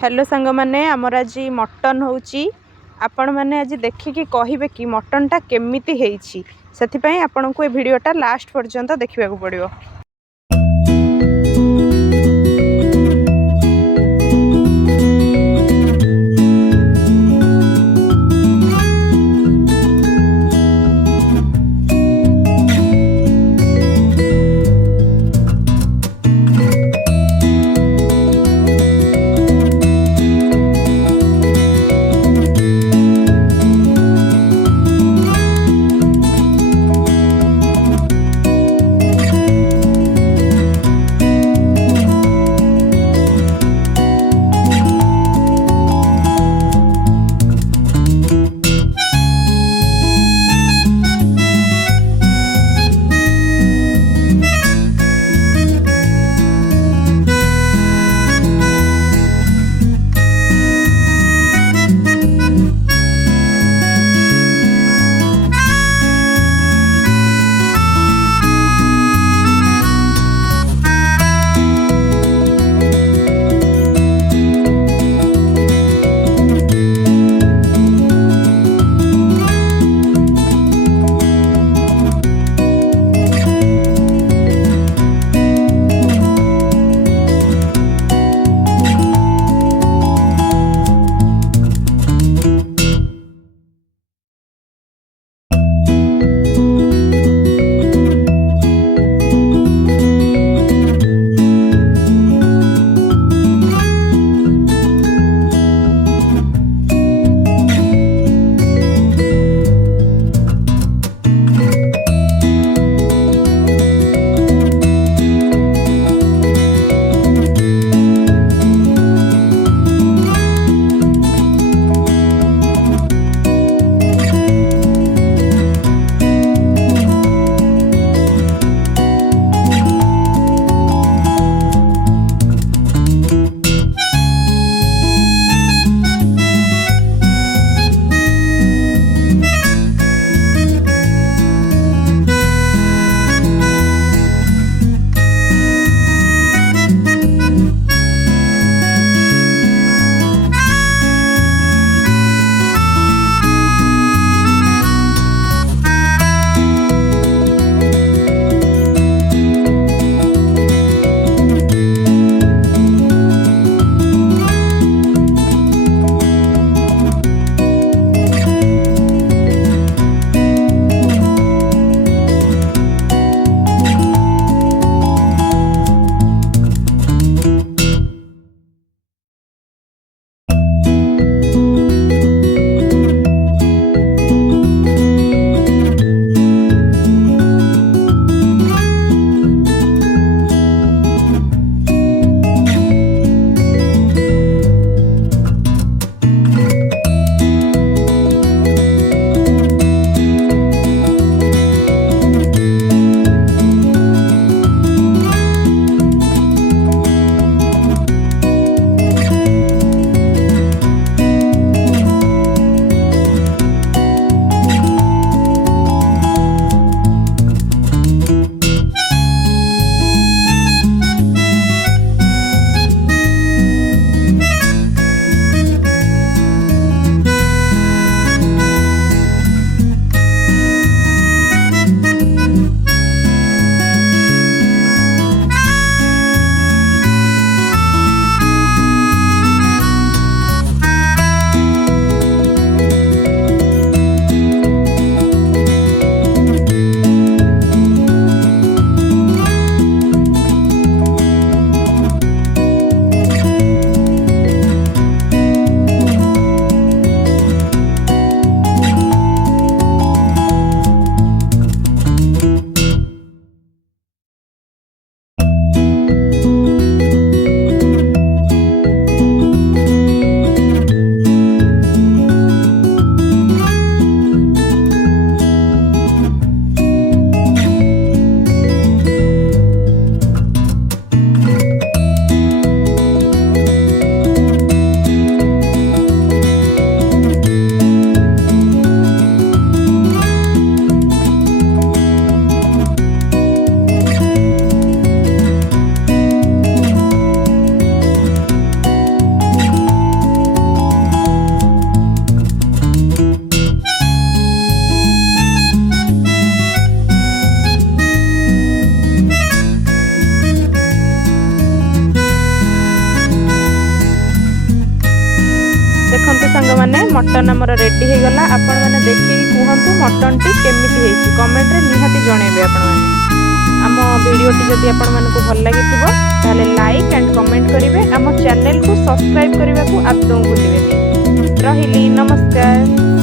Hello सांग माने आमर आज मटन होची आपण मैंने आज देखिकी कहे कि मटनटा केमिति हेइछि से आपण को भिडटा लास्ट पर्यंत देखा पड़ो। मैंने मटन आमर रेडी हो गला। आपण मैंने देखिए कहतु मटन टी केमिति हेछि कमेंट रे निहाती जणेबे। आपण मैंने आम वीडियोटी जदि आपण मानकु भल लागि थिबो ताले लाइक एंड कमेंट करिवे। आम चैनल को सब्सक्राइब करने को आदौ भूलिबेनी। रहिली नमस्कार।